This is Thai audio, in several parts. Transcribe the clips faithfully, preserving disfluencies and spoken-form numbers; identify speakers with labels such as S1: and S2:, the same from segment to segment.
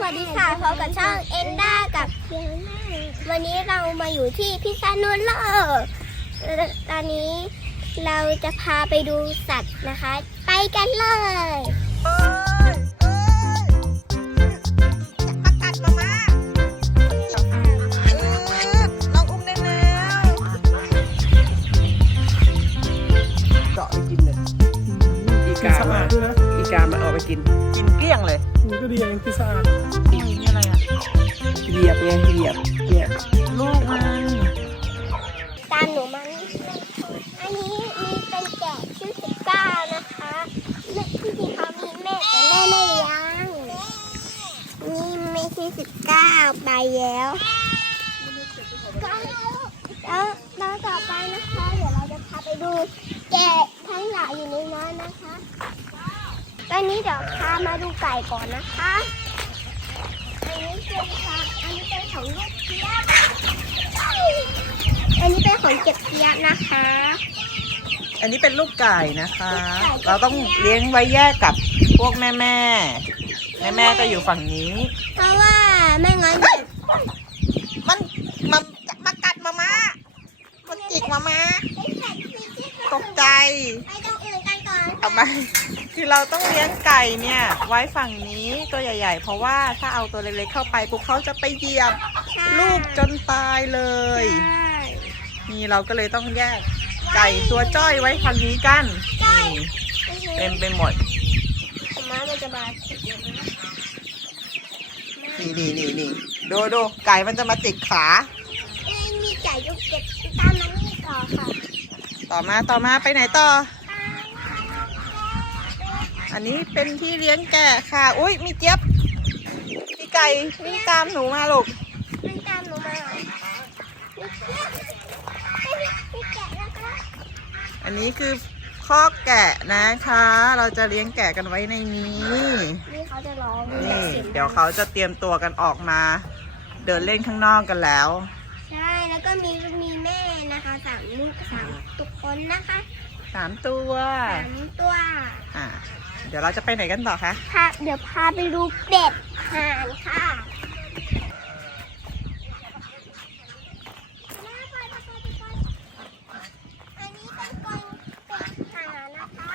S1: วัสดีค่ะพบกับช่องเอ็นด้ากับวันนี้เรามาอยู่ที่พิษณุโลกตอนนี้เราจะพาไปดูสัตว์นะคะ ไปกันเลย
S2: เอ้ยเอ้ยประกัดมามาเออน้องอุ้มได้แล้วเจาะไปกินเลยอีกามาอีกามาเอาไปกินกินเกลี้ยงเลย
S3: มันก็ดีเองพิซซ่า
S2: นี่อะไรอ่ะเหยียบไงเหยียบเนี่ยลูกมัน
S1: ตามหนูมานี่อันนี้มีเป็นแกะชื่อสิบเก้านะคะที่จริงเขามีแม่แต่แม่ไม่เลี้ยงนี่ไม่ใช่สิบเก้าไปแล้วแล้วแล้วต่อไปนะคะเดี๋ยวเราจะพาไปดูแกะทั้งหลายอยู่ในนั้นนะคะตอนนี้เดี๋ยวพามาดูไก่ก่อนนะคะอันนี้เป็นค่ะอันนี้เป็นของลูกเจี๊ยบอันนี้เป็นของเจ็บเจี๊ยบนะคะ
S2: อันนี้เป็นลูกไก่นะคะ เราต้องเลี้ยงไว้แยกกับพวกแม่แม่แม่แม่จะอยู่ฝั่งนี้
S1: เพราะว่าไม่งั้นเด็ก
S2: มันมันมากัดมามามันจิกมามาตกใจ
S1: ไปตรงอื่นกันก่อน
S2: เอาไปคือเราต้องเลี้ยงไก่เนี่ยไว้ฝั่งนี้ตัวใหญ่ๆเพราะว่าถ้าเอาตัวเล็กๆเข้าไปปุ๊บเขาจะไปเหยียบลูกจนตายเลยนี่เราก็เลยต้องแยกไก่ตัวจ้อยไว้ฝั่งนี้กันนี่เต็มไปหมด
S1: ม้ามันจะบาด
S2: นี่นี่นี่นี่ดูดูไก่มันจะมาจิกขา
S1: มีไก่ลูกเจ็บตามมันนี่ต่อค่ะ
S2: ต่อมาต่อมาไปไหนต่ออันนี้เป็นที่เลี้ยงแกะค่ะอุ้ยมีเจี๊ยบมีไก่วิ่งตามหนูมาลูก
S1: วิ่งตามหนูมามีแกะนะคะ
S2: อันนี้คือข้อแกะนะคะ เราจะเลี้ยงแกะกันไว้ในนี้
S1: นี่เขาจะร้อง
S2: นี่เดี๋ยวเขาจะเตรียมตัวกันออกมาเดินเล่นข้างนอกกันแล้ว
S1: ใช่แล้วก็มีมีแม่นะคะสามลูกสามตุกคนนะคะ
S2: สามตัว
S1: สามตัว
S2: อ่าเดี๋ยวเราจะไปไหนกันต่อคะ
S1: พาเดี๋ยวพาไปดูเป็ดห่านค่ะอันนี้เป็นกรงเป็ดห่านนะคะ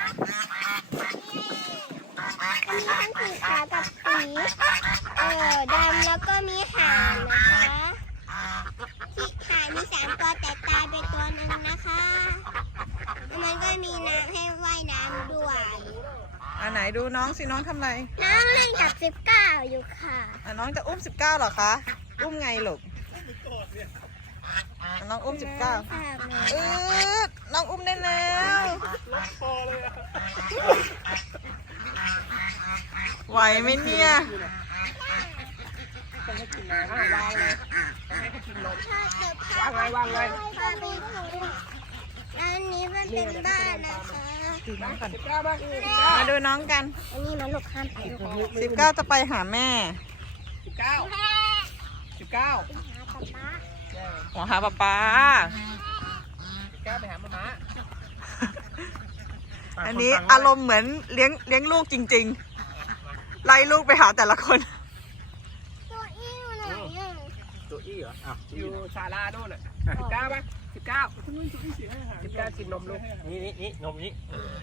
S1: อันนี้เป็นสีขาวกับสีเอ่อดำแล้วก็มีห่านนะคะที่ห่านมีสามตัวแต่ตายไปตัวหนึ่งนะคะมันก็มีน้ำให้ว่ายน้ำด้วย
S2: อันไหนดูน้องสิน้องทำไร
S1: น้องเล่นกับสิบเก้าอยู่ค่ะ
S2: อ่ะน้องจะอุ้มสิบเก้าเหรอคะอุ้มไงลูกน้องอุ้มสิบเก้าเออน้องอุ้มได้แล้วไหวไหมเนี่ยวางเลยวางเลยวางเลย
S1: อันนี้มันเป็นบ้านนะคะ
S2: มาดูน้องกัน
S1: อันนี้มันลูกข้ามไป
S2: สิบเก้าจะไปหาแม่สิบเก้าสิบเก้าหาหาป๊าป๊าสิบเก้าไปหาป๊าป๊าอันนี้อารมณ์เหมือนเลี้ยงเลี้ยงลูกจริงๆไล่ลูกไปหาแต่ละคน
S1: ตัวอี้อยู่ไหนอ่ะ
S3: ตัวอี้เหรออ่ะ
S4: อยู่ศาลาโน่นอ่ะสิบเก้าป่ะสิบเก้าสิบเก้ากินนมลูก
S3: นี่นี่นี่นมนี้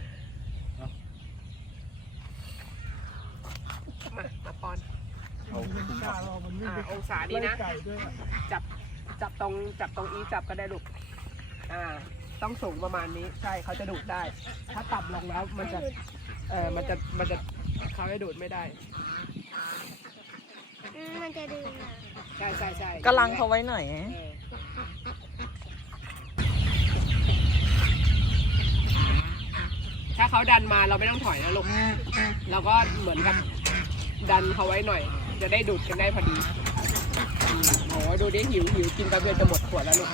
S4: มามาปอน
S3: เอา
S4: องศานี้นะจับจับตรงจับตรงอีจับก็ได้ลูกอ่าต้องสูงประมาณนี้ใช่เขาจะดูดได้ ถ้าต่ำลงแล้วมันจะเออมันจะมันจะเขาให้ดูดไม่ได้
S1: มันจะดึง
S4: ใช่ใช่ใช่
S2: กำลังเขาไว้หน่อย
S4: ถ้าเขาดันมาเราไม่ต้องถอยนะลูกเราก็เหมือนกับดันเขาไว้หน่อยจะได้ดูดกันได้พอดีโอ้ดูดิหิวหิวกินแป๊บเดียวจะหมดขวดแล้วลูก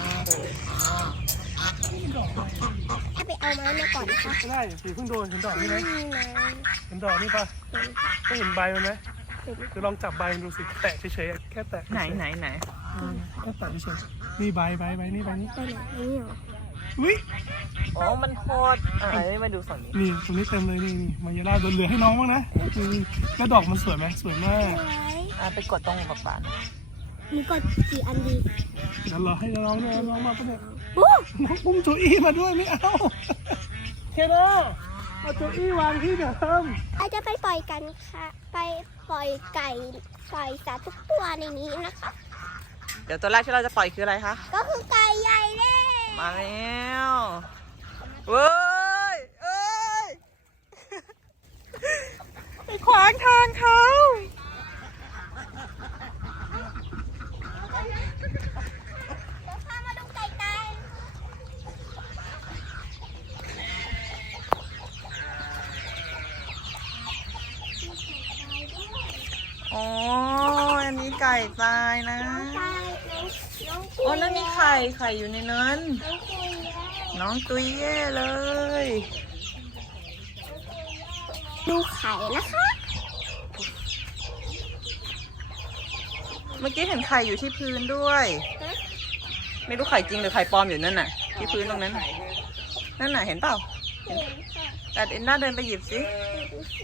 S1: ถ้าไปเอาไม้มาก่อนนะคะ
S3: ได้สีเพิ่งโดนเห็นดอกนี่ไหมเห็นดอกนี่ปะก็เห็นใบมันไหมคือลองจับใบมันดูสิแตะเฉยๆแค่แตะ
S2: ไหนไหนไหน
S3: แค่แตะเฉยๆนี่ใบใบใบนี่ใบนี้
S1: ไปไหนนี่หรอ
S3: อุ้ย
S2: อ๋อมันโคตรอ่านี่มาดูฝั่งนี้
S3: นี่ตรงนี้เต็มเลยนี่นี่มายาลาโดนเหลือให้น้องบ้างนะแล้วดอกมันสวยไหมสวยมาก
S2: อ่ะไปกดตรงปะปะ
S1: มีกดกี่อันดี
S3: เดี๋ยวรอให้น้องด้วยน้องมาปะเนี่ย
S1: ปุ๊บ
S3: น้องอุ้มโจอี้มาด้วยไม่เอาเคโน่เอาโจอี้วางที่เดิม
S1: เราจะไปปล่อยกันค่ะ ไปปล่อยไก่ปล่อยสัตว์ทุกตัวในนี้นะคะ
S2: เดี๋ยวตัวแรกที่เราจะปล่อยคืออะไรคะ
S1: ก็คือไก่ใหญ่เด้
S2: มาแล้วเว้ยเอ้ย ไปขวางทางเขา
S1: เดี๋ยวพามาดูไก่กัน
S2: อ๋อ อันนี้ไก่ตายนะ
S1: น้องไก่น้อง
S2: โอ้นั่นมีไข่ ไข่อยู่ในนั้น
S1: น้องคุยแล้ว
S2: น้องตุยเย่เลย
S1: ดูไข่นะคะ
S2: เมื่อกี้เห็นไข่อยู่ที่พื้นด้วย ไม่รู้ไข่จริงหรือไข่ปลอมอยู่นั่นน่ะ ที่พื้นตรงนั้น นั่นน่ะเห็นเปล่า
S1: เห็นค่ะ
S2: แต่เอ็นน่าเดินไปหยิบสิ
S1: ดูสิ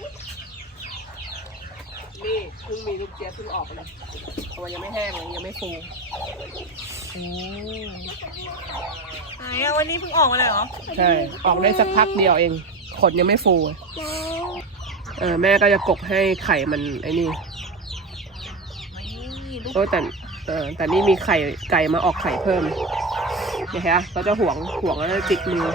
S4: นี่เพิ่งมีลูกเจี๊ยบเพิ่งออกเลยตัวยังไม่แห้งเลยยังไม่ฟู
S2: ไหนอะวันนี้เพิ่งออกมาเลยเหรอ
S4: ใช่ ออกได้สักพักเดียวเอง ขนยังไม่ฟู
S1: น้อง
S4: เออแม่ก็จะกบให้ไข่มันไอ้นี่
S2: นี่ลูก
S4: โอ้แต่เออแต่นี่มีไข่ไก่มาออกไข่เพิ่มเห็นไหมคะเขาจะห่วงห่วงแล้วจะจิกมือ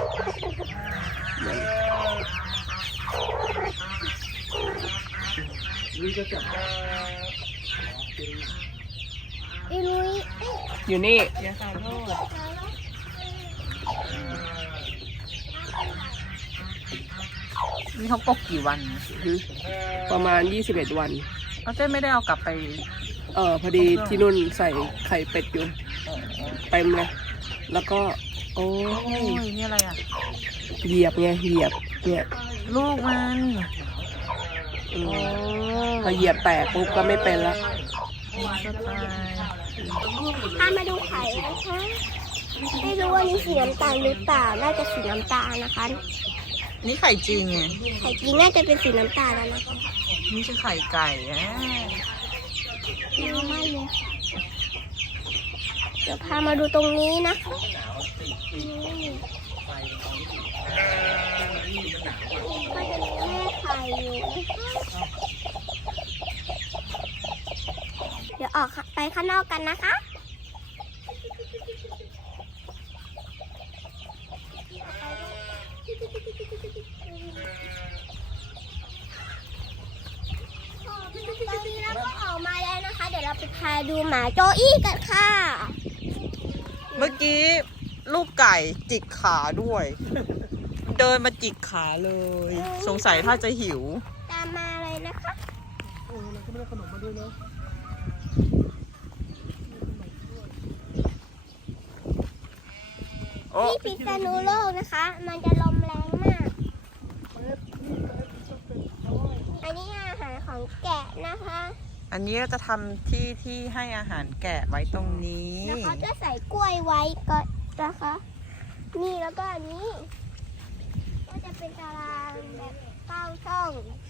S1: อีนุ้ยเอ๊ะ
S4: อยู่นี่
S2: อย่าขอโทษนี่เขากบกี่วันนะ
S4: ประมาณยี่สิบเอ็ดวัน
S2: เอาเต้ไม่ได้เอากลับไป
S4: เออพอดีที่นุ่นใส่ไข่เป็ดอยู่เต็มเลย แล้วก็ โอ้
S2: โอ้
S4: ย
S2: ยนี่อะไรอ่ะ
S4: เหยียบไงเหยียบเนี่ย
S2: ลูกมัน
S4: อื
S2: โอ้
S4: มพอเหยียบแตกปุ๊บก็ไม่เป็นละ
S2: จะตาย
S1: พามาดูไข่นะคะ ไม่รู้ว่านี่สีน้ำตาลหรือเปล่า น่าจะสีน้ำตาลนะคะ
S2: นี่ไข่จริงไง
S1: ไข่จริงน่าจะเป็นสีน้ำตาลแล้วนะคะ
S2: นี่คือไข่ไก่อะ
S1: ยังไม่เลยค่ะเดี๋ยวพามาดูตรงนี้นะคะนี่ก็จะมีแม่ไข่อยู่นะคะเดี๋ยวออกไปข้างนอกกันนะคะตอนนี้เราก็ออกมาแล้วนะคะ เดี๋ยวเราไปพาดูหมาโจอี้กันค่ะ
S2: เมื่อกี้ลูกไก่จิกขาด้วย เดินมาจิกขาเลย สงสัยถ้าจะหิว
S1: ตามมาเลยนะคะ
S3: โอ้เราก็ไม่ได้ขนมมาด้วยเนาะ
S2: โอ้
S1: ที่พิษณุโลกนะคะ มันจะลมแรงมาก อันนี้อาหารของแกะนะคะ
S2: อันนี้เราจะทำที่ที่ให้อาหารแกะไว้ตรงนี้
S1: แล้วเขาจะใส่กล้วยไว้ก็นะคะ นี่แล้วก็อันนี้ ก็จะเป็นตารางแบบเก้าช่อง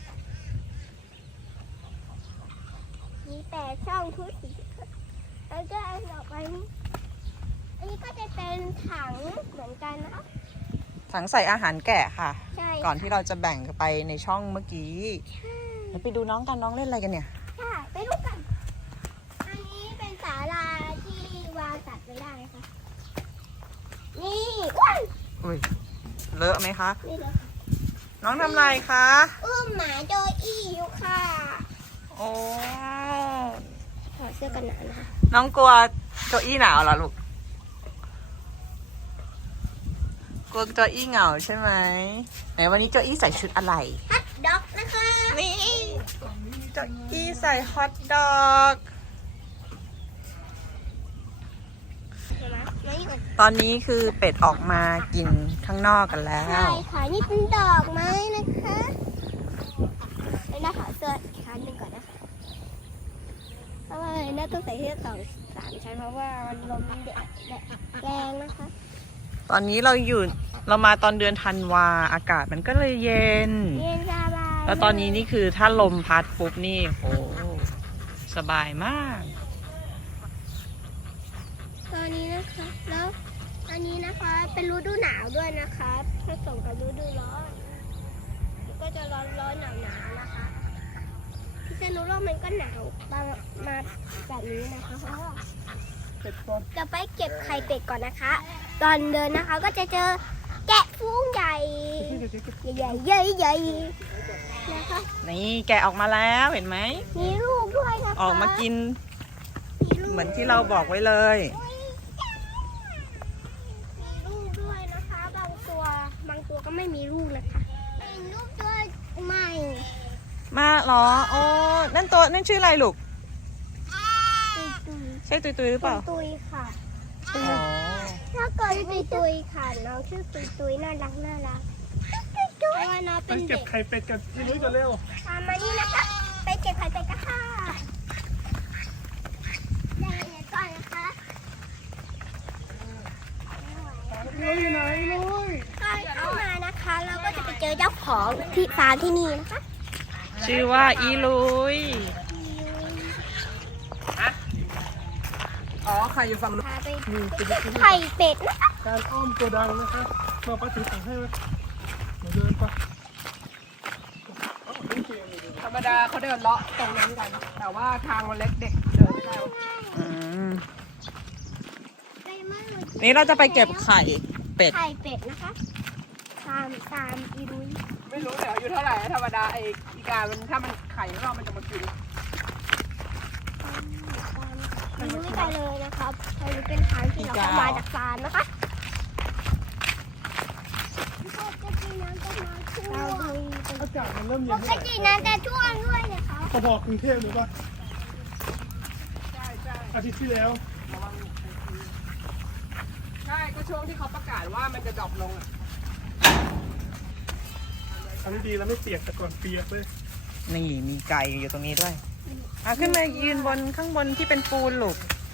S1: มีแปดช่องทุกสีแล้วก็อันต่อไปนี้อันนี้ก็จะเป็นถังเหมือนกันนะ
S2: ถังใส่อาหารแกะค่ะ
S1: ใช่
S2: ก่อนที่เราจะแบ่งไปในช่องเมื่อกี้เดี๋ยวไปดูน้องกันน้องเล่นอะไรกันเนี่ย
S1: ใช่ไปดูกัน อันนี้เป็นศาลาที่วางสัตว์ไว้ได้นะคะนี่ว้าย
S2: อุ้ยเลอะไหมคะ
S1: นี่เลย
S2: น้องทำอะไรคะ
S1: อุ้มหมาโจอี้อยู่ค่ะ
S2: โอ้
S1: ถอดเสื้อกันหนาวนะคะ
S2: น้องกลัวโจอี้หนาวเหรอลูก กลัวโจอี้เหงาใช่ไหมไหนวันนี้โจอี้ใส่ชุดอะไร
S1: ฮัทด็อกนะคะ
S2: นี่โจอี้ใส่ฮอทดอก
S1: เห็นไหมแล้วนี่ก่อน
S2: ตอนนี้คือเป็ดออกมากินข้างนอกกันแล้ว
S1: ใช่ค่ะนี่เป็นดอกไม้นะคะเดี๋ยวน่าขอเสื้ออีกครั้งหนึ่งก่อนนะคะเพราะว่าน่าต้องใส่เสื้อสองสามชั้นเพราะว่ามันลมแดดแรงนะคะ
S2: ตอนนี้เราอยู่เรามาตอนเดือนธันวาอากาศมันก็เลยเย็น
S1: เย็นสบาย
S2: แล้วตอนนี้นี่คือถ้าลมพัดปุ๊บนี่โอ้สสบายมาก
S1: ตอนนี้นะคะ แล้วอันนี้นะคะเป็นฤดูหนาวด้วยนะคะผสมกับฤดูร้อนมันก็จะร้อนร้อนหนาวหนาวๆนะคะพิษณุโลกมันก็หนาวมามาแบบนี้นะคะเพราะว่า
S3: เป็ดก่อน
S1: จะไปเก็บไข่เป็ดก่อนนะคะ ตอนเดินนะคะก็จะเจอแกะฟูงใหญ่ใหญ่ใหญ่ใหญ่ๆนะคะ
S2: นี่แกะออกมาแล้วเห็นไหม
S1: มีลูกด้วยนะคะ
S2: ออกมากิน
S1: ลูก
S2: เหมือนที่เราบอกไว้เลย
S1: มีลูกด้วยนะคะ บางตัวบางตัวก็ไม่มีลูกนะคะมีลูกตัวใหม่
S2: มาเหรอโอ้นั่นตัวนั่นชื่ออะไรลูก
S1: ตุยตุย
S2: ใช่ตุยตุยหรือเปล่า
S1: ตุยค่ะ
S2: อ๋อ
S1: ถ้าเกิดตุยตุยค่ะน้องชื่อตุยตุยน่ารักน่ารักเพราะว่าน้อง
S3: ไป
S1: เป็น
S3: เก็
S1: เด็
S3: บ
S1: ก
S3: ไข่เป็ดกันพี่นุ้ยกันเร็ว
S1: ตามมานี่นะคะไปเก็บไข่เป็ดกันค่ะใจเย็นๆก่อนนะคะ
S3: นุ้ยอยู่ไหนนุ้ย
S1: ก่อนเข้ามานะคะเราก็จะไปเจอเจ้าของที่ฟาร์มที่นี่นะคะ
S2: ชื่อว่าอีลุย
S4: อ๋อใครอยู่ฝั่งนู้น
S1: พาไปเก็บไข่เป็ดนะคะ
S3: การอ้อมตัวดังนะครับมาป้าถือถังให้ไหมเดี๋ยวเดินไป
S4: ธรรมดาเขาเดินเลาะตรงนั้นกัน แต่ว่าทางมันเล็กเด็กเดินไม่ได้
S2: อืม
S1: ไปเมื่อ
S2: นี่เราจะไปเก็บไข่เป็ด
S1: ไข่เป็ดนะคะตามตามอีรุ้ย
S4: ไม่รู้เดี๋ยวอายุเท่าไหร่ธรรมดาไอ้อีกามันถ้ามันไข่แล้วเรามันจะมากิน
S1: ตามอีรุ้ยไปเลยนะครับอันนี้เป็นทางที่เราเข้ามาจากฟาร์มนะคะเราดู
S3: อากาศมันเริ่ม
S1: ป
S3: เย็น
S1: กติน้ำจะท่วมด้วยนะคะ
S3: พอบอกกรุงเทพหรือเปล่า
S4: ใช่ใช่
S3: อาทิตย์ที่แล้ว
S4: ใช่ก็ช่วงที่เขาประกาศว่ามันจะดรอปลงอ่ะ
S3: อันนี้ดีแล้วไม่เปียกแต่ก่อนเปียกเลย
S2: นี่มีไก่อยู่ตรงนี้ด้วยอ่ะขึ้นมายืนบนข้างบนที่เป็นปูนลูก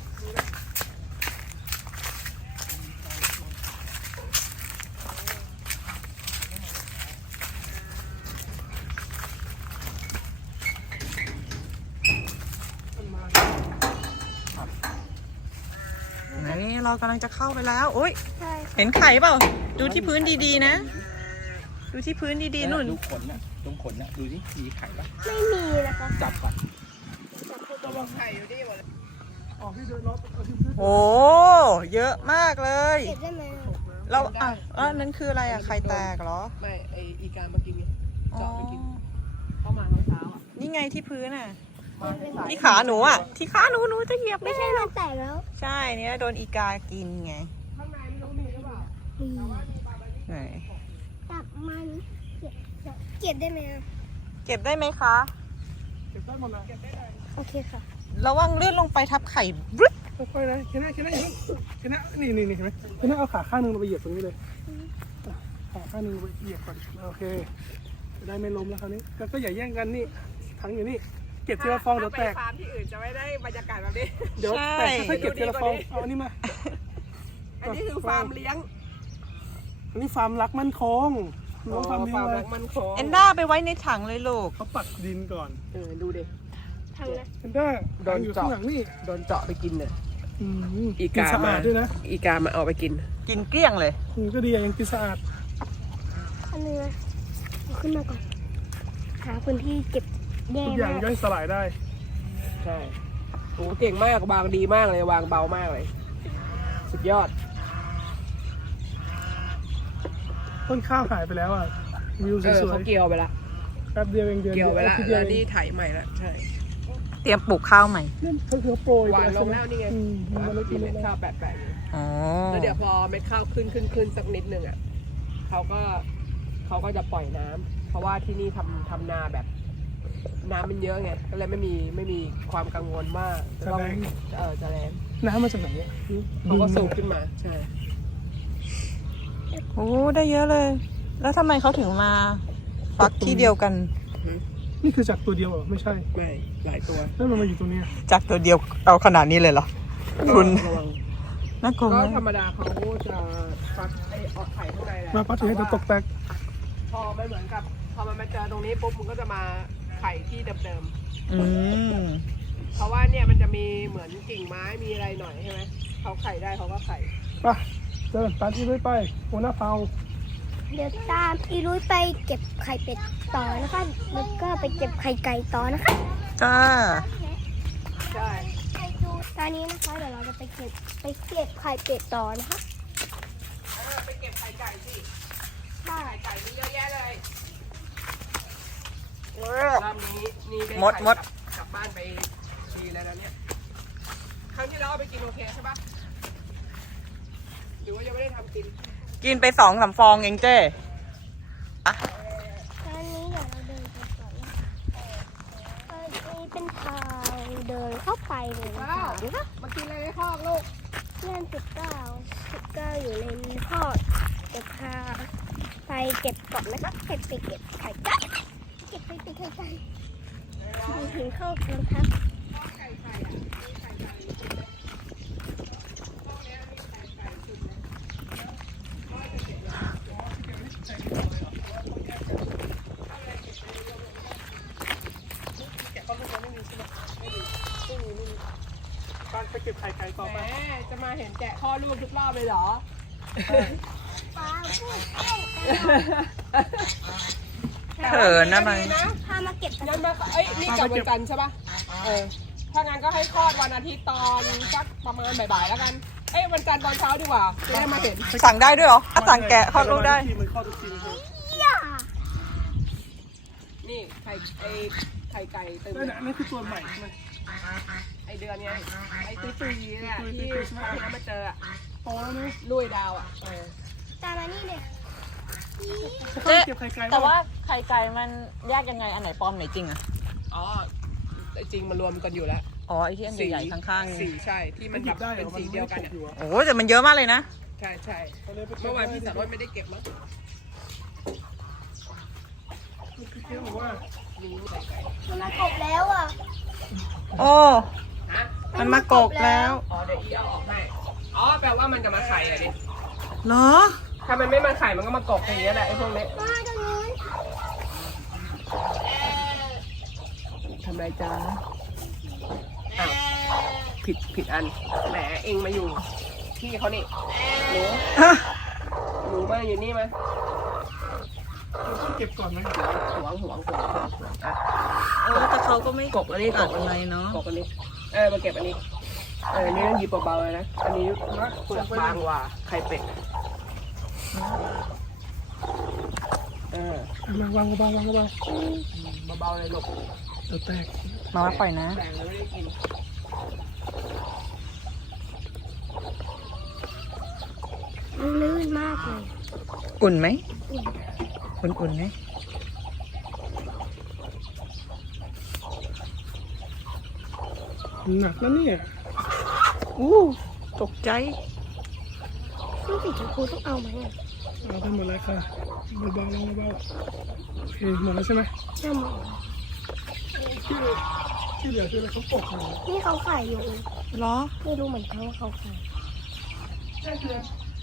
S2: นี่เรากำลังจะเข้าไปแล้วโอ๊ย
S1: ใช่ค่ะ
S2: เห็นไข่เปล่า ดูที่พื้นดีๆนะ ดูที่พื้นดีๆนุ่น
S5: ดูขนน่ะตรงขนน่ะ ดูสิมีไข่ปะ
S1: ไม่มีนะคะ
S5: จับก่อน
S4: ระวังไข่อยู่นี่หมดเลย
S3: ออกที่เดินรอบอาทิตย์ที่
S2: โอ้เยอะมากเลย
S1: เก็บได้ไหม
S2: เราอ่ะอ่ะนั่นคืออะไรอ่ะ ไข่แตกเหรอ
S4: ไม่ไออีกามากินไง
S2: อ๋อ
S4: เจาะไปกินเข้ามาเมื่อเช้าอ่ะ
S2: นี่ไงที่พื้นอ่ะ
S4: มาในสาย
S2: ที่ขาหนูอ่ะ ที่ขาหนูหนูจะเหยียบ
S1: ไม่
S2: ไม่
S1: ใช่
S2: ใช่หร
S1: มั
S2: อน ก
S1: แตกแล้ว
S2: ใช่เนี่ยโดนอีกากินไง
S4: ข้างในไม่รู้มีหรือเปล่า
S2: ไหน
S1: จับมันเก็บเก็บได้ไหมอ่ะ
S2: เก็บได้ไหมคะ
S3: เก็บได้หมดเลย
S1: โอเคค่ะ
S2: ระวังเลื่อนลงไปทับไข่บรึ๊ด
S3: ค่อยๆนะแค่นั้นแค่นั้นแค่นั้นนี่นี่นี่เห็นไหมแค่นั้นเอาขาข้างหนึงลงไปเหยียบตรงนี้เลยขาข้างหนึงลงไปเหยียบก่อนโอเคจะได้ไม่ล้มแล้วคราวนี้ก็ก็อย่าแย่งกันนี่ถังอยู่นี่เก็บทีละฟองเดี๋ยวแตก
S4: ถ้าไปฟาร์มที่อื่นจะไม่ได้บรรยากาศแบบนี้
S3: เดี๋ยวแตกค่อยๆเก็บทีละฟองเอาอันนี้มา
S4: อันนี้คือฟาร์มเลี้ยง
S3: อันนี้ฟาร์มรักมั่นคงน้องฟาร์มเลี้ยง
S4: ฟาร์ม
S3: อะไร
S4: รักมันคง
S2: เอนด้าไปไว้ในถังเลยลูก
S3: เขาปักดินก่อน
S4: เออดูดิ
S1: ทางนะ
S3: เห็นได้โดนอยู่ข้างหลังนี่
S4: โดนเจาะไปกินเนี่ย
S3: อืม
S4: อี
S3: กิน
S4: กา
S3: สะอา
S4: มา
S3: ดด้วยนะ
S4: อีกามาเอาไปกิน
S2: กินเกลี้ยงเลย
S3: อืมก็ดีอะยังกินสะอาด
S1: อันนี้นะเอาขึ้นมาก่อน หาพื้นที่เก็บแย่
S3: ทุกอย่าง
S1: มาก
S3: ย่อยสลายได้
S4: ใช่โอ้เก่งมากวางดีมากเลยวางเบามากเลย สุดยอด
S3: ต้นข้าวหายไปแล้วอ่ะวิว
S4: เออ
S3: สว
S4: เขา
S3: ย
S4: เกี่ยวไปละ
S3: ๆแป๊บเดียวเองเดือน
S4: เกี่ยวไปละ
S3: อาทิตย์เดีย
S4: แล้ว ว
S3: เอง
S4: นี่ไถใหม่ละใช่
S2: เตรียมปลูกข้าวใหม่
S3: นั่นเขาคือโปรย
S4: หวานลงแล้วนี่ไง
S3: อืมมันเล็ก
S4: มี
S3: ๆ
S4: เม็ด
S3: แล้ว
S4: ข้าวแปะๆอยู่
S2: อ๋อ
S4: แล้วเดี๋ยวพอเม็ดข้าวขึ้นขึ้นขึ้นสักนิดนึงอ่ะเขาก็เขาก็จะปล่อยน้ำเพราะว่าที่นี่ทำทำนาแบบ น้ำมันเยอะไงก็เลยไม่มีไม่มีความกังวลว่าจะต้องเออจะแรง
S3: น้ำมาจากไหนเนี่ย
S4: เขาก็สูบขึ้นมาใช่
S2: โอ้ได้เยอะเลย แล้วทำไมเขาถึงมาฟักที่เดียวกัน
S3: นี่คือจากตัวเดียวเหรอไม่ใช่
S4: ไม่หลายตัว
S3: แล้วมันมาอยู่ตรงเนี้ย
S2: จากตัวเดียวเอาขนาดนี้เลยเหรอ คุณ
S4: ระวัง
S2: น่ากลัว
S4: ก็
S2: มาก
S4: ธรรมดาเขาจะฟักไอ้ออกไข่ข้างในแหละ
S3: มาปัดถือให้จะตกแตก
S4: พอมันเหมือนกับ พอมันมาเจอตรงนี้ปุ๊บมันก็จะมาไข่ที่เดิม
S2: อืม
S4: เพราะว่าเนี่ยมันจะมีเหมือนกิ่งไม้มีอะไรหน่อยใช่ไหมเขาไข่ได้เขาก็ไข่
S3: ไปเดินตามที่ไม่ไปหัวหน้าเผา
S1: เดี๋ยวตามอีรุ้ยไปเก็บไข่เป็ดต่อนะคะแล้วก็ไปเก็บไข่ไก่ต่อนะคะ
S2: จ้า
S4: ใช่
S1: ตอนนี้นะคะเดี๋ยวเราจะไปเก็บไปเก็บไข่เป็ดต่อนะคะ
S4: เออไปเก็บไข่ไก่สิ
S1: ใช่
S4: ไข่ไก่มีเยอะแยะเลยรอบนี้นี่ได้
S2: หมด
S4: ไข่
S2: หมด
S4: กลับบ้านไปทีแล้วนะเนี่ยครั้งที่เราเอาไปกินโอเคใช่ปะหรือว่ายังไม่ได้ทำกิน
S2: กินไปสองสามฟองเองเจ้
S1: ตอนนี้เดี๋ยวเราเดินไปก่อนนะคะตอนนี้เป็นทางเดินเข้าไปเลยนะคะนะคะ
S4: มากินอะไรในคอกลูก
S1: เพื่อนสิบเก้าสิบเก้าอยู่ในคอกเดี๋ยวพาไปเก็บก่อนนะคะเก็บไปเก็บไข่ไก่เก็บไปเก็บไข่ไก่มีถึงเข้าแล้วนะคะ
S4: ไข่ไข่อะมีไข่ไก่อยู่ในคอกเนี้ยมีไข่ไก่สุดเลยพ่อจะเก็บเลย
S3: แกะข้าวลูกยังไม่มีใช่ไหมไม่มีไม่มีไม่มีการไปเก็บไข่ไก่ต่อ
S4: แห
S3: ไป
S4: มจะมาเห็นแกะข้อลูกทุกรอบเลยเหรอ
S1: ปลาพูดเก่ง
S2: เขินนะมัน
S1: พามาเก็บกัน
S4: งั้นมาเอ้ยนี่กลับวันจันทร์ใช่ป่ะเออถ้างั้นก็ให้คลอดวันอาทิตย์ตอนสักประมาณบ่ายๆแล้วกัน เอ้ยวันจันทร์ตอนเช้าดีกว่าจะได้มาเห็น
S2: สั่งได้ด้วยเหรอถ้าสั่งแกะเขารู้ได้
S3: ทีมันเข้าทุกทีเลย
S1: อย่า
S4: นี่ไข่ไอ้ไข่ไก่ตึม
S3: นั่นแหละนั่นคือตัวใหม่ใช่ไหม
S4: ไอ้เดือนเนี้ยไอ้ตุ้ยตุ้ยๆเนี่ยที่ครั้งที่แล้วมาเจออะ
S3: โตแล้วนะ
S4: ลุยดาวอ่ะเออ
S1: ตามมานี่เลย
S3: เขาไปเก็บไข่ไก่
S2: แต่ว่าไข่ไก่มันแยกยังไง อันไหนปลอมไหนจริงอะ
S4: อ๋อไอ้จริงมันรวมกันอยู่แล้ว
S2: อ๋อไอ้ที่อันใหญ่ๆข้างๆ
S4: สี
S2: นี่
S4: ใช่ที่มัน
S3: หยิ
S4: แบบ
S3: บได้เหร
S4: เป็
S3: อน มัน
S4: สี
S3: ไม่
S4: เดียว
S3: ได้
S4: กัน
S3: ตก
S4: อะ
S3: อยู่อ่ะ
S2: โอ้แต่มันเยอะมากเลยนะ
S4: ใช่ใช่
S3: ก็เลยไปก็บ
S4: เมื่อวานพี่สาวไม่ได้เก็บมั้ง
S3: เที่ยวบอกว่า
S4: มีไข่ไก่
S1: มันมากบแล้วอ่ะ
S2: โอ้
S4: ฮะ
S2: มันมากกแล้ว
S4: อ๋อเดี๋ยวอีเอาออกให้อ๋อแปลว่ามันจะมาไข่อะดิ
S2: เหรอ
S4: ถ้ามันไม่มาไข่มันก็มากบอย่างเงี้ยแหละไอ้พวกนี้
S1: มาตรงนู้น
S4: ทำไรจ้าอ้าวผิดผิดอันแหมเองมาอยู่ที่เขานี่หนูหนูมาอยู่นี่มา
S3: เราต้องเก็บก่อนไหม
S4: หวงหวงหวงหวงอ่ะ
S2: เออแต่เขาก็ไม่
S4: กบอันนี้ก
S2: ตัด
S4: บ
S2: อะไรเนาะ
S4: กบอันนี้เออมาเก็บอันนี้เออนี่ต้องหยิบเบาๆเลยนะอันนี้เปลือกบางกว่าไข่เป็ดเออ
S3: วางวางวางวางวาง
S4: เบาๆเลยลูก
S3: เดี๋ยวแตก
S2: มาว่าปล่อยนะ
S4: แบ่งแล้วไม่ได้กิน
S1: มันลื่นมากเลย
S2: อุ่นไหม อุ่นๆไหม
S3: หนักนะเนี่ย
S2: อู้ตกใจ
S1: ซึ่งสีชมพูต้องเอาไหมอ่ะ
S3: เอาไปหมดแล้วค่ะเบาๆลงเบาๆโอเคหมดแล้วใช่ไหม
S1: ใช่หมด
S3: ที่ที่เหลือคืออะไรเขาปกอยู่
S1: นี่เขาไข่อยู่
S2: เหรอ
S1: ไม่รู้เหมือนกันว่าเขาไข่
S3: แค่เดือน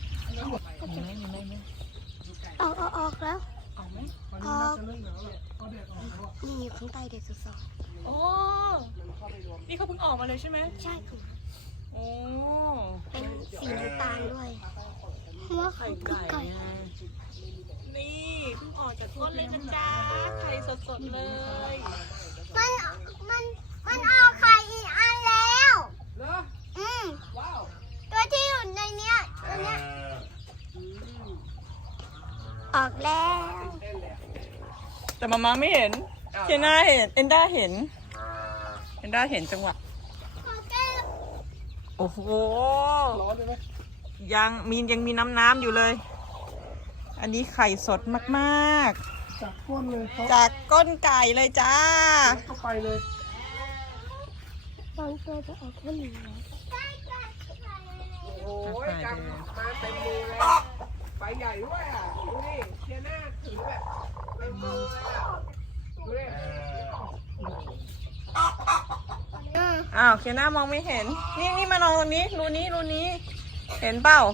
S1: ออกออกออกแล้ว
S3: วันนี้น่าจะเริ่มหนาวแล้วเขาแดดออกแล้วอ่ะ
S1: นี่อยู่ข้างใต้เด็กสุดสอง
S2: โอ้นี่เขาเพิ่งออกมาเลยใช่ไหม
S1: ใช่ค่ะ
S2: โอ้
S1: เป็นสีน้ำตาลด้วยเพราะว่าเขา
S2: ไข่
S1: คือ
S2: ไก่
S1: ไก่
S2: ไงนี่เพิ่งออกจากต้นเลยนะจ๊ะ ไข่สดๆเลย
S1: มันมันมันออกไข่อีกอันแล้ว
S4: เหรอ
S1: อืม
S4: ว้าว
S1: ตัวที่อยู่ในเนี้ยตัวเนี้ยออกแล้ว
S4: เต้นเลยอะ
S2: แต่มามาไม่เห็น
S4: อ้าว
S2: เคนน่าเห็น เอนด้าเห็น เอนด้าเห็นจังหวะ
S1: ขอแก้ว
S2: โอ้โห
S3: ร้อนเลยไหม
S2: ยังมียังมีน้ำน้ำอยู่เลย อันนี้ไข่สดมาก
S3: จากก้นเลยเขา
S2: ๆ จากก้นไก่เลยจ้า
S3: เข้าไปเลย
S1: บางตัวจะออกแค่หนึ่งนะ
S4: โอ้ยกำมาเต็มมือเลยไฟใหญ่ด้วยอ่ะดูนี่เทียน่าถือแบบเต็มมือเลยอ่ะดูดิ
S1: อ่า
S2: อ้าวเคนน่ามองไม่เห็น นี่นี่มานอนตรงนี้ รูนี้ รูนี้ เห็นเปล่า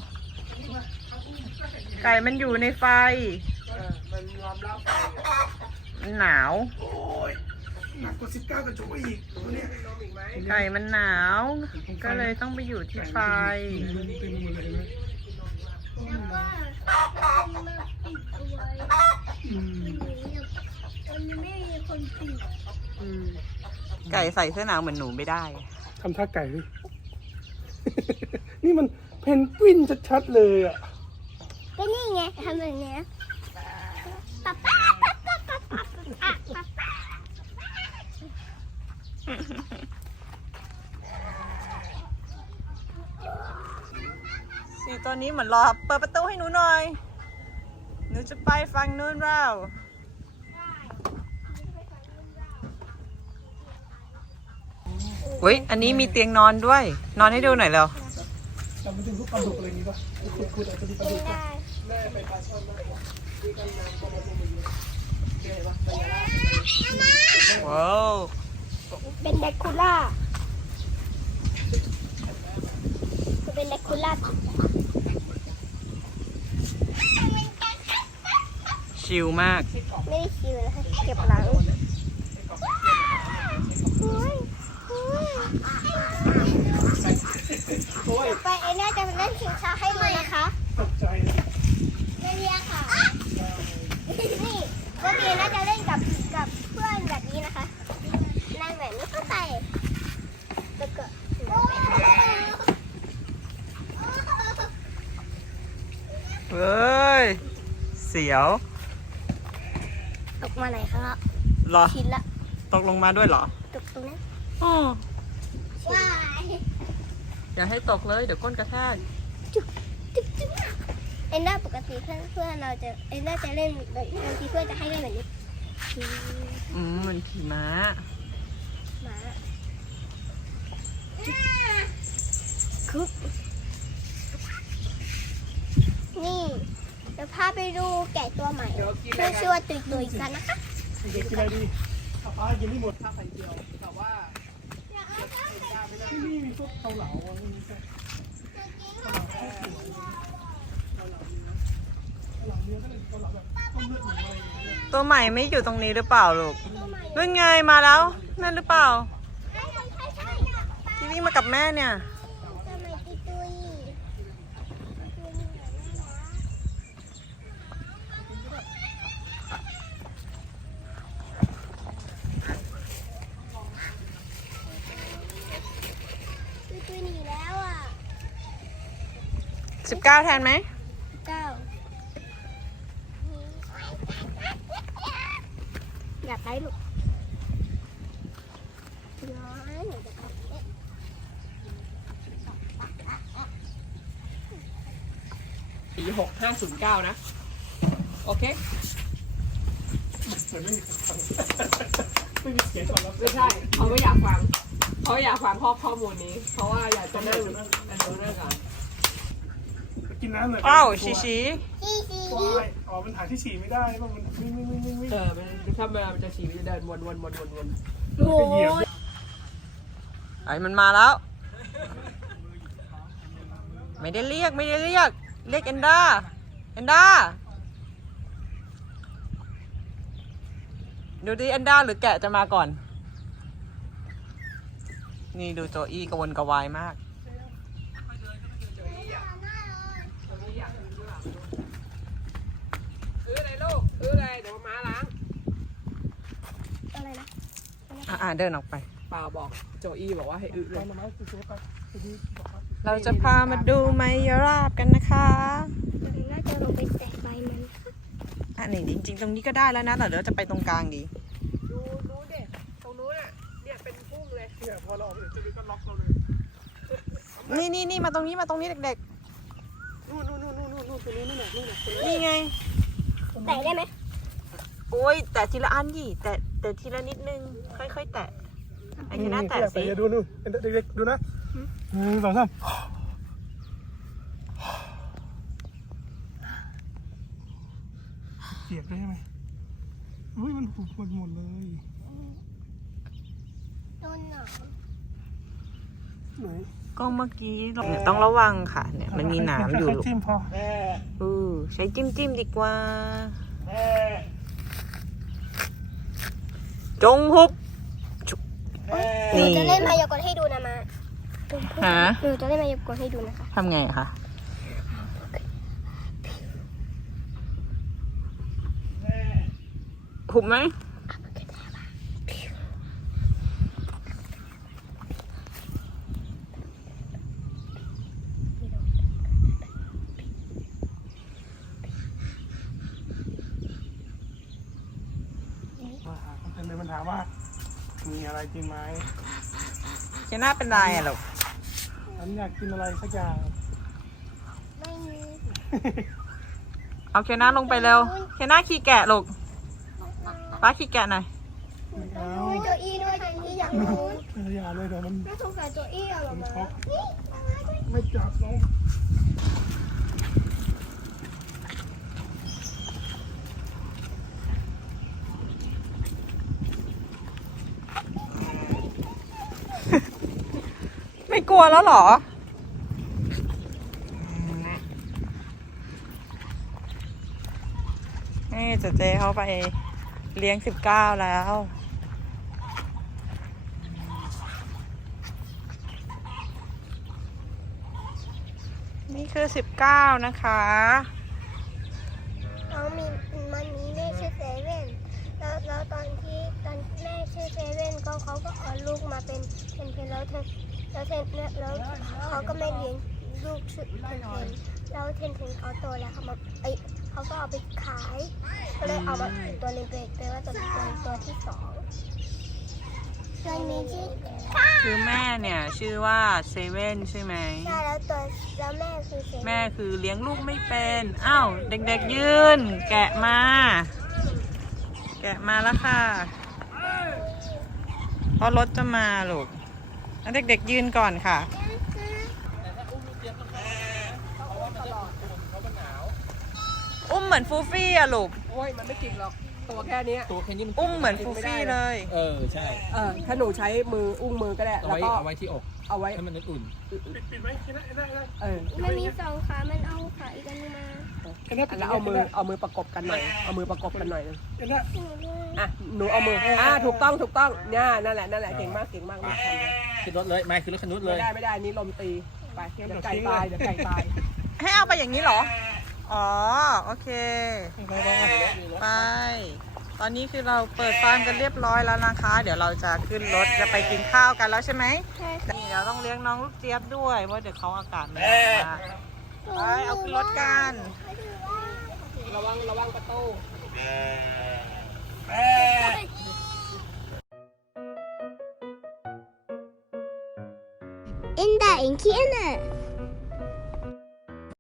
S2: ไก่มันอยู่ในไฟ
S4: เออมันล้อมรอบไฟอยู่
S2: มันหนาว
S3: มหนักกว่าสิบเก้ากระจกอีกตัวเนี้ย
S2: ไก่มันหนาว ก็เลยต้องไปอยู่ที่ไฟ
S3: เต็มหมดเลยเห็นไหม
S1: แล้วก็มาปิดเอาไว้
S3: อืม
S1: มันไม่มีคนปิด
S4: อืม
S2: ไก่ใส่เสื้อหนาวเหมือนหนูไม่ได้
S3: ทำท่าไก่ดิ นี่มันเพนกวินชัดๆเลยอ่ะ
S1: ก็นี่ไงทำแบบเนี้ยป๊าป๊าป๊าป๊าป๊าป๊าป๊าป๊าป๊า
S2: สีตัวนี้เหมือนรอเปิดประตูให้หนูหน่อย หนูจะไปฝั่งนู้นแล้วเฮ้ย อันนี้มีเตียงนอนด้วย นอนให้ดูหน่อยเร็ว
S3: จำเป็นถึงพวกปลาดุกอะไรอย่างงี้ป่ะคุณอาจจะมีปลาดุกป่ะ
S1: ได้
S2: ว้าว
S1: เป็นแดกคูล่าเป็นแดกคูล่า
S2: ชิลมาก
S1: ไม่ได้ชิวนะคะเก็บหลังโอ้ยโอ้ยต่อไปไอ้น่าจะเล่นชิงช้าให้ดูนะคะ
S3: ตกใจนะ
S1: เรียกค่ะ นี่ก็ดีน่าจะเล่นกับกับเพื่อนแบบนี้นะคะนั่งแบบนี้ก็ใส่แล้วก็
S2: เฮ้ย เสียว
S1: ตกมาไหนคะ
S2: เหรอ
S1: ชิ้นละ
S2: ตกลงมาด้วยเหรอ
S1: ตกตรงนั้น
S2: อ๋อ
S1: ว้าย
S2: อย่าให้ตกเลย เดี๋ยวก้นกระแทก
S1: จุ๊บจุ๊บจุ๊บเอ็นด้าปกติเพื่อนเพื่อนเราจะเอ็นด้าจะเล่นแบบบางทีเพื่อนจะให้เล่นแบบนี้
S2: อืมมันขี่ม้า
S1: หมาคึบนี่เดี๋ยวพาไปดูแกะตัวใหม่ชื่อชื่อว่าตุยตุยกันนะคะ
S3: เด็กกินอะไรดีเอาปลากินไม่หมด
S4: ถ้าไข่เจียวแต่ว่า
S3: ที่นี่มีพวกเกาเหลาอ่ะไม่มีแต่เกาเหลาข้าวสวยเกาเหลาเนื้อเกาเหลาเนื้อก็เลยเกาเหลาแบบต้มเลือดหมูอะไรอย่างเงี้ย
S2: ตัวใหม่ไม่อยู่ตรงนี้หรือเปล่าลูกนู่นไงมาแล้ว นั่นหรือเปล่า
S1: ใช่ใช่ใช่ใช่
S2: ที่วิ่งมากับแม่เนี่ย
S1: ทำไมตุยตุย ตุยตุยหนีแล้วอ่ะ
S2: สิบเก้าแทนไหม
S1: เก้าอยากได้ลูกน้อยหนูจะทำเอ๊ะ
S4: สี่หกห้าศูนย์เก้านะ โอเค
S3: เหมือนไม่มีคนฟังไม่มีเสียงตอบรับ
S4: ไม่ใช่เขาไม่อยากฟังเขาอยากฟังข้อข้อมูลนี้ เพราะว่าอยากจะนั่งอันนู้นด้วยกัน
S3: กินน้ำหน่อย
S2: อ้าวชีชี
S1: ชี้ชี้
S3: ว้ายอ๋อมันหาที่ฉี่ไม่ได้ป่ะมันวิ่งวิ่งวิ่งวิ่งวิ่ง
S4: เออมันถ้าเวลามันจะฉี่มันจะเดินวนวนวนวนวน
S3: โอ้ย
S2: ไอ้มันมาแล้ว ไม่ได้เรียกไม่ได้เรียก เรียกเอนด้า เอนด้า ดูดิเอนด้าหรือแกะจะมาก่อน นี่ดูโจอี้กระวนกระวายมาก
S4: อื้ออะไรลูกอื้ออะไรเดี๋ยวมาล้าง
S1: อะไรนะ
S2: อ่าเดินออกไป
S4: เปล่าบอกโจอี้บอกว่าให้อื้อเล
S3: ไป
S4: ย
S3: หน่อไม้ไปเจ๊ไปไปดีบอกว่า
S2: เราจะพามาดูไมยราบกันนะคะ
S1: น่าจะลงไปแตะใบมัน
S2: อ่ะนี่จริงๆ ตรงนี้ก็ได้แล้วนะแต่เดี๋ยวจะไปตรงกลางดี
S4: ดูนู้นเด็ตรงนู้นอ่ะเนี่ยเป็นกุ้งเลย
S3: เนี่ยพอเราออกไปเดี๋ยวจะมีก็ล็อกเราเลย
S2: นี่นี่นี่มาตรงนี้มาตรงนี้เด็ก
S3: นู่นนู่นนู่นนู่นนู่นตัวนี้นู่นน่ะนู่นน่ะ
S2: ๆ นี่ไง
S1: แตะได้ไหม
S2: โอ้ยแต่ทีละอันดิแต่แต่ทีละนิดนึง ค่อยๆ แตะไอ้ทีน่าแตะสิ
S3: เดี๋ยวดูนู่นเด็กๆดูนะหนึ่งสองสามเปียกได้ไหมอุ้ยมันหุบหมดหมดเลย
S1: โดนหนอน
S3: ไหน
S2: ก็เมื่อกี้เนี่ยต้องระวังค่ะ เนี่ยมันมีหนามอยู่
S3: แค่จิ้มพอ
S2: อือใช้จิ้มจิ้มๆดีกว่า จงหุบ
S1: หนูจะเล่นมายากลให้ดูนะมา
S2: ฮะ
S1: หนูจะเล่นมายากลให้ดูนะคะ
S2: ทำไงคะหุบไหม
S3: มันเป็นปัญหาว่า มีอะไรกินไหม
S2: เจน่าเป็นไรอ่ะลูก
S3: ฉันอยากกินอะไรสักอย่าง
S1: ไม่มี
S2: เอาเคน่าลงไปเร็ว เคน่าขี่แกะลูกป้าขี่แกะหน่อย
S3: ไม่เอา
S1: โจอี้ด้วยทันที่อยากรู้
S3: อย่าเลยเดี๋ยวมัน
S1: น่าสงสารโจอี้อะหรอ
S3: มัน
S1: มา
S3: ช็อกไม่จับน้อง
S2: ไม่กลัวแล้วเหรอ นี่เจ๊เจ๊เขาไปเลี้ยงสิบเก้าแล้ว นี่คือสิบเก้านะคะ
S1: น้องมีมันมีแม่ชื่อเซเว่นแล้วแล้วตอนที่ตอนแม่ชื่อเซเว่นก็เขาก็เอาลูกมาเป็นเป็นเพนแล้วเธอแล้วเทนแล้วเขาก็ไม่เลี้ยงลูกชื่อเทนแล้วเทนเทนเขาโตแล้วเขามาไอเขาก็เอาไปขายก็เลยเอามาอีกตัวหนึงเป็นเป็นว่าตัวตัวตัวที่สองตัวนี้ชื่อ
S2: คือแม่เนี่ยชื่อว่าเซเว่นใช่ไหม
S1: ใช่แล้วตัวแล้วแม่คือเซเว่น
S2: แม่คือเลี้ยงลูกไม่เป็น อ้าว เด็กๆยืน แกะมา แกะมาแล้วค่ะเพราะรถจะมาลูกแล้วเด็กๆยืนก่อนค่ะ อุ้มเหมือนฟูฟี่อะลูก
S4: โอ้ยมันไม่จริงหรอกตัวแค่เนี้ย
S5: ตัวแค่นี้มัน
S2: อุ้มเหมือนฟูฟี่เลย
S5: เออใช่
S4: เออถ้าหนูใช้มืออุ้งมือก็ได้
S5: เอา
S4: แล้ว
S5: ไว้
S4: ก็
S5: เอาไว้ที่อก
S4: เอาไว้
S5: ให้มันอุ่น
S3: ปิดปิดไว้กินได้ได้ได้
S4: เออ
S1: มันมีสองขา มันเอาขาอีกอันนึงมา
S3: กินได้ปิด
S4: แล้วเอามือเอามือประกบกันหน่อยเอามือประกบกันหน่อยนึง
S3: กินได้
S4: อ่ะหนูเอามืออ่าถูกต้องถูกต้องเนี่ยนั่นแหละนั่นแหละเก่งมากเก่งมากมากทำเลย
S5: ๆขึ้นรถเลยไม่ขึ้นรถคันนู้นเล
S4: ไม่
S5: ย
S4: ได้ไม่ได้อันนี้ลมตีไปเดี๋ยวไก่ตายเดี๋ยวไก่ตาย
S2: ให้เอาไปอย่างนี้เหรอ อ๋อ โอเค ไป ตอนนี้คือเราเปิดฟาร์มกันเรียบร้อยแล้วนะคะ เดี๋ยวเราจะขึ้นรถจะไปกินข้าวกันแล้วใช่ไหม
S1: ใช่ค่ะ
S2: นี่เราต้องเลี้ยงน้องลูกเจี๊ยบด้วยเพราะเดี๋ยวเขาอากาศมันหนาวมากไปเอาขึ้นรถกัน
S4: ระวังระวังประตู
S1: In der Inkiene.